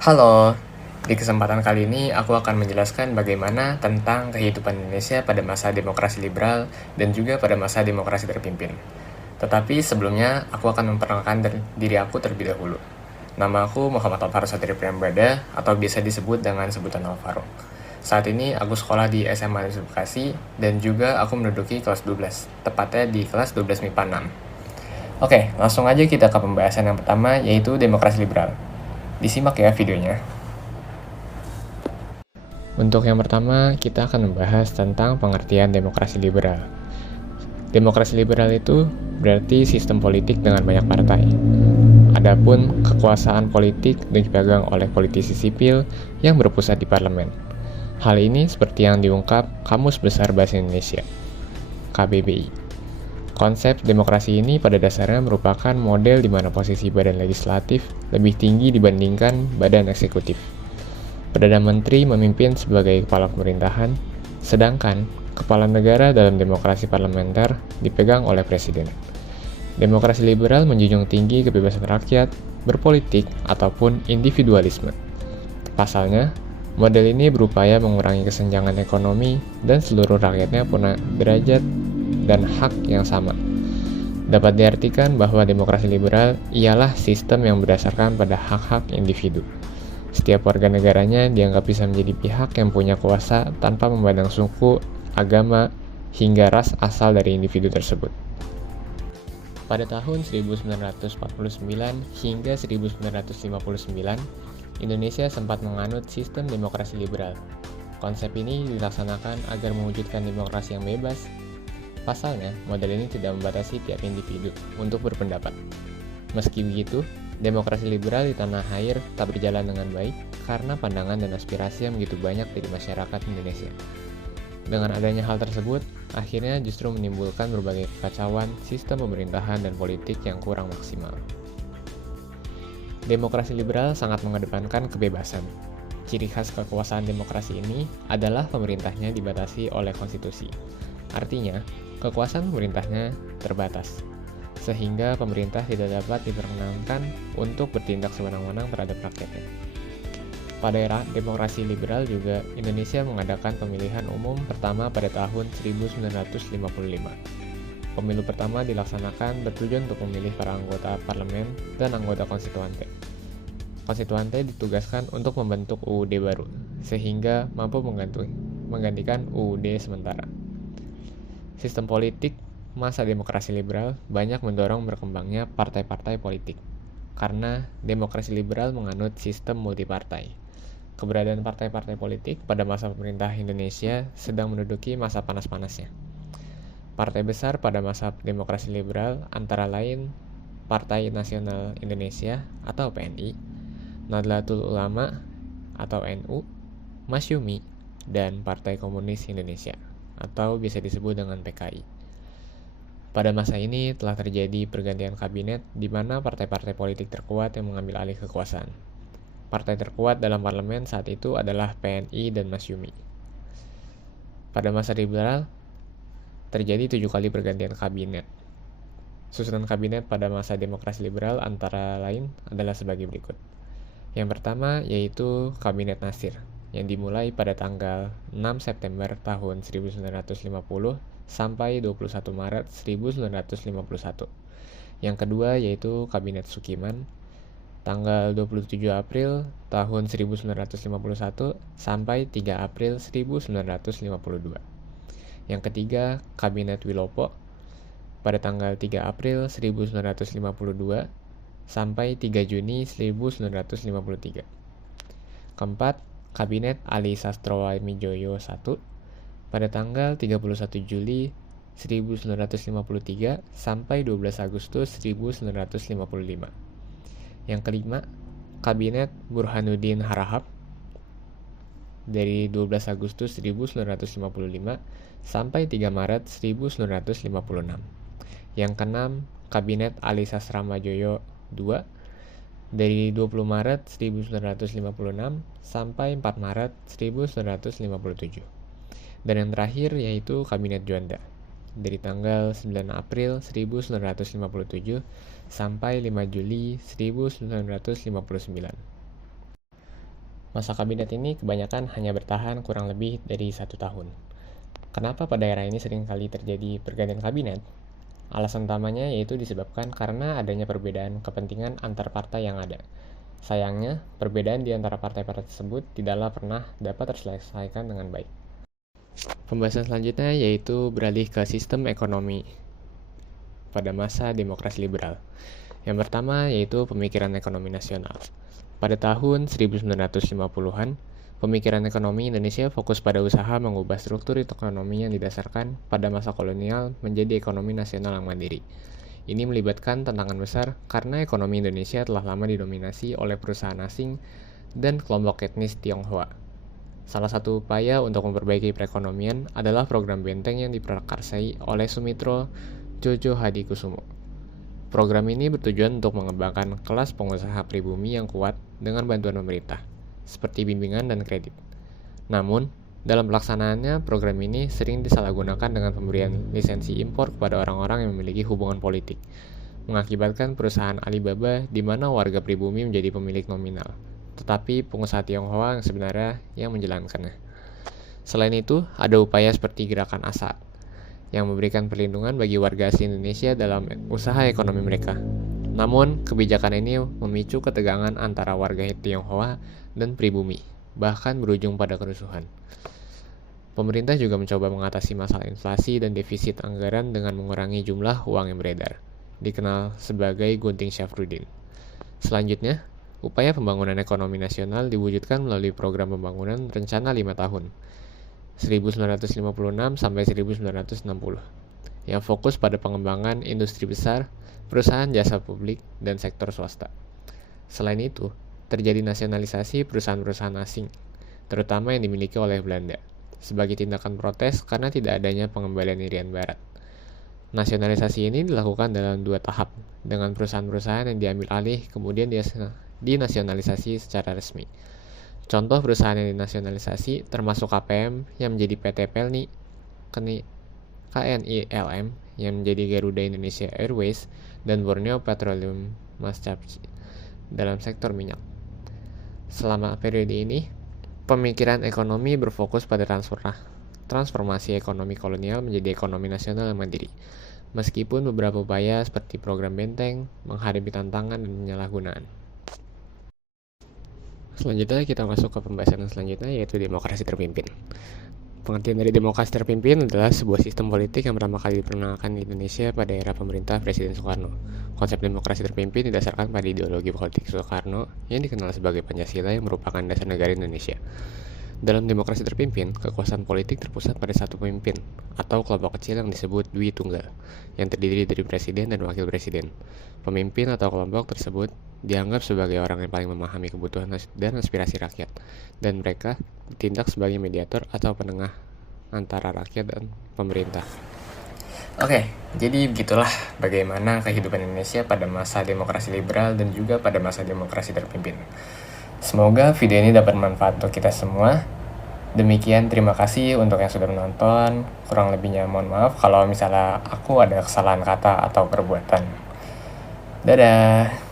Halo, di kesempatan kali ini aku akan menjelaskan bagaimana tentang kehidupan Indonesia pada masa demokrasi liberal dan juga pada masa demokrasi terpimpin. Tetapi sebelumnya, aku akan memperkenalkan diri aku terlebih dahulu. Nama aku Muhammad Alvaro Satria Priyambada atau biasa disebut dengan sebutan Alvaro. Saat ini aku sekolah di SMA Negeri Bekasi dan juga aku menduduki kelas 12, tepatnya di kelas 12 MIPA 6. Oke, langsung aja kita ke pembahasan yang pertama yaitu demokrasi liberal. Disimak ya videonya. Untuk yang pertama, kita akan membahas tentang pengertian demokrasi liberal. Demokrasi liberal itu berarti sistem politik dengan banyak partai. Adapun kekuasaan politik dipegang oleh politisi sipil yang berpusat di parlemen. Hal ini seperti yang diungkap Kamus Besar Bahasa Indonesia, KBBI. Konsep demokrasi ini pada dasarnya merupakan model di mana posisi badan legislatif lebih tinggi dibandingkan badan eksekutif. Perdana Menteri memimpin sebagai kepala pemerintahan, sedangkan kepala negara dalam demokrasi parlementer dipegang oleh presiden. Demokrasi liberal menjunjung tinggi kebebasan rakyat, berpolitik, ataupun individualisme. Pasalnya, model ini berupaya mengurangi kesenjangan ekonomi dan seluruh rakyatnya punya derajat dan hak yang sama. Dapat diartikan bahwa demokrasi liberal ialah sistem yang berdasarkan pada hak-hak individu. Setiap warga negaranya dianggap bisa menjadi pihak yang punya kuasa tanpa memandang suku, agama, hingga ras asal dari individu tersebut. Pada tahun 1949 hingga 1959, Indonesia sempat menganut sistem demokrasi liberal. Konsep ini dilaksanakan agar mewujudkan demokrasi yang bebas. Pasalnya, model ini tidak membatasi tiap individu untuk berpendapat. Meski begitu, demokrasi liberal di tanah air tak berjalan dengan baik karena pandangan dan aspirasi yang begitu banyak dari masyarakat Indonesia. Dengan adanya hal tersebut, akhirnya justru menimbulkan berbagai kekacauan sistem pemerintahan dan politik yang kurang maksimal. Demokrasi liberal sangat mengedepankan kebebasan. Ciri khas kekuasaan demokrasi ini adalah pemerintahnya dibatasi oleh konstitusi. Artinya, kekuasaan pemerintahnya terbatas, sehingga pemerintah tidak dapat diperkenankan untuk bertindak sewenang-wenang terhadap rakyatnya. Pada era demokrasi liberal juga, Indonesia mengadakan pemilihan umum pertama pada tahun 1955. Pemilu pertama dilaksanakan bertujuan untuk memilih para anggota parlemen dan anggota konstituante. Konstituante ditugaskan untuk membentuk UUD baru, sehingga mampu menggantikan UUD sementara. Sistem politik masa demokrasi liberal banyak mendorong berkembangnya partai-partai politik, karena demokrasi liberal menganut sistem multipartai. Keberadaan partai-partai politik pada masa pemerintah Indonesia sedang menduduki masa panas-panasnya. Partai besar pada masa demokrasi liberal antara lain Partai Nasional Indonesia atau PNI, Nahdlatul Ulama atau NU, Masyumi, dan Partai Komunis Indonesia atau bisa disebut dengan PKI. Pada masa ini telah terjadi pergantian kabinet di mana partai-partai politik terkuat yang mengambil alih kekuasaan. Partai terkuat dalam parlemen saat itu adalah PNI dan Masyumi. Pada masa liberal, terjadi 7 kali pergantian kabinet. Susunan kabinet pada masa demokrasi liberal antara lain adalah sebagai berikut. Yang pertama yaitu Kabinet Nasir, yang dimulai pada tanggal 6 September tahun 1950 sampai 21 Maret 1951. Yang kedua yaitu Kabinet Sukiman, tanggal 27 April tahun 1951 sampai 3 April 1952. Yang ketiga, Kabinet Wilopo pada tanggal 3 April 1952 sampai 3 Juni 1953. Keempat, Kabinet Ali Sastroamidjojo I pada tanggal 31 Juli 1953 sampai 12 Agustus 1955. Yang kelima, Kabinet Burhanuddin Harahap dari 12 Agustus 1955 sampai 3 Maret 1956. Yang keenam, Kabinet Ali Sastroamidjojo II dari 20 Maret 1956 sampai 4 Maret 1957. Dan yang terakhir yaitu Kabinet Juanda dari tanggal 9 April 1957 sampai 5 Juli 1959. Masa kabinet ini kebanyakan hanya bertahan kurang lebih dari 1 tahun. Kenapa pada era ini seringkali terjadi pergantian kabinet? Alasan utamanya yaitu disebabkan karena adanya perbedaan kepentingan antar partai yang ada. Sayangnya, perbedaan di antara partai-partai tersebut tidaklah pernah dapat terselesaikan dengan baik. Pembahasan selanjutnya yaitu beralih ke sistem ekonomi pada masa demokrasi liberal. Yang pertama yaitu pemikiran ekonomi nasional. Pada tahun 1950-an, pemikiran ekonomi Indonesia fokus pada usaha mengubah struktur ekonomi yang didasarkan pada masa kolonial menjadi ekonomi nasional yang mandiri. Ini melibatkan tantangan besar karena ekonomi Indonesia telah lama didominasi oleh perusahaan asing dan kelompok etnis Tionghoa. Salah satu upaya untuk memperbaiki perekonomian adalah program Benteng yang diprakarsai oleh Sumitro Jojo Hadikusumo. Program ini bertujuan untuk mengembangkan kelas pengusaha pribumi yang kuat dengan bantuan pemerintah, seperti bimbingan dan kredit. Namun, dalam pelaksanaannya, program ini sering disalahgunakan dengan pemberian lisensi impor kepada orang-orang yang memiliki hubungan politik, mengakibatkan perusahaan Alibaba di mana warga pribumi menjadi pemilik nominal, tetapi pengusaha Tionghoa yang sebenarnya yang menjalankannya. Selain itu, ada upaya seperti gerakan ASA, yang memberikan perlindungan bagi warga asli Indonesia dalam usaha ekonomi mereka. Namun, kebijakan ini memicu ketegangan antara warga Tionghoa dan pribumi, bahkan berujung pada kerusuhan. Pemerintah juga mencoba mengatasi masalah inflasi dan defisit anggaran dengan mengurangi jumlah uang yang beredar, dikenal sebagai Gunting Syafruddin. Selanjutnya, upaya pembangunan ekonomi nasional diwujudkan melalui program pembangunan rencana 5 tahun, 1956 sampai 1960, yang fokus pada pengembangan industri besar, perusahaan jasa publik, dan sektor swasta. Selain itu, terjadi nasionalisasi perusahaan-perusahaan asing, terutama yang dimiliki oleh Belanda, sebagai tindakan protes karena tidak adanya pengembalian Irian Barat. Nasionalisasi ini dilakukan dalam 2 tahap, dengan perusahaan-perusahaan yang diambil alih kemudian dinasionalisasi secara resmi. Contoh perusahaan yang dinasionalisasi termasuk KPM yang menjadi PT Pelni, KNILM yang menjadi Garuda Indonesia Airways, dan Borneo Petroleum Mascapci dalam sektor minyak. Selama periode ini, pemikiran ekonomi berfokus pada transformasi ekonomi kolonial menjadi ekonomi nasional yang mandiri. Meskipun beberapa upaya seperti program Benteng menghadapi tantangan dan penyalahgunaan. Selanjutnya kita masuk ke pembahasan selanjutnya yaitu demokrasi terpimpin. Pengertian dari demokrasi terpimpin adalah sebuah sistem politik yang pertama kali diperkenalkan di Indonesia pada era pemerintah Presiden Soekarno. Konsep demokrasi terpimpin didasarkan pada ideologi politik Soekarno yang dikenal sebagai Pancasila yang merupakan dasar negara Indonesia. Dalam demokrasi terpimpin, kekuasaan politik terpusat pada satu pemimpin atau kelompok kecil yang disebut Dwi Tunggal, yang terdiri dari presiden dan wakil presiden. Pemimpin atau kelompok tersebut dianggap sebagai orang yang paling memahami kebutuhan dan aspirasi rakyat, dan mereka ditindak sebagai mediator atau penengah antara rakyat dan pemerintah. Oke, jadi begitulah bagaimana kehidupan Indonesia pada masa demokrasi liberal dan juga pada masa demokrasi terpimpin. Semoga video ini dapat bermanfaat untuk kita semua. Demikian, terima kasih untuk yang sudah menonton. Kurang lebihnya mohon maaf kalau misalnya aku ada kesalahan kata atau perbuatan. Dadah.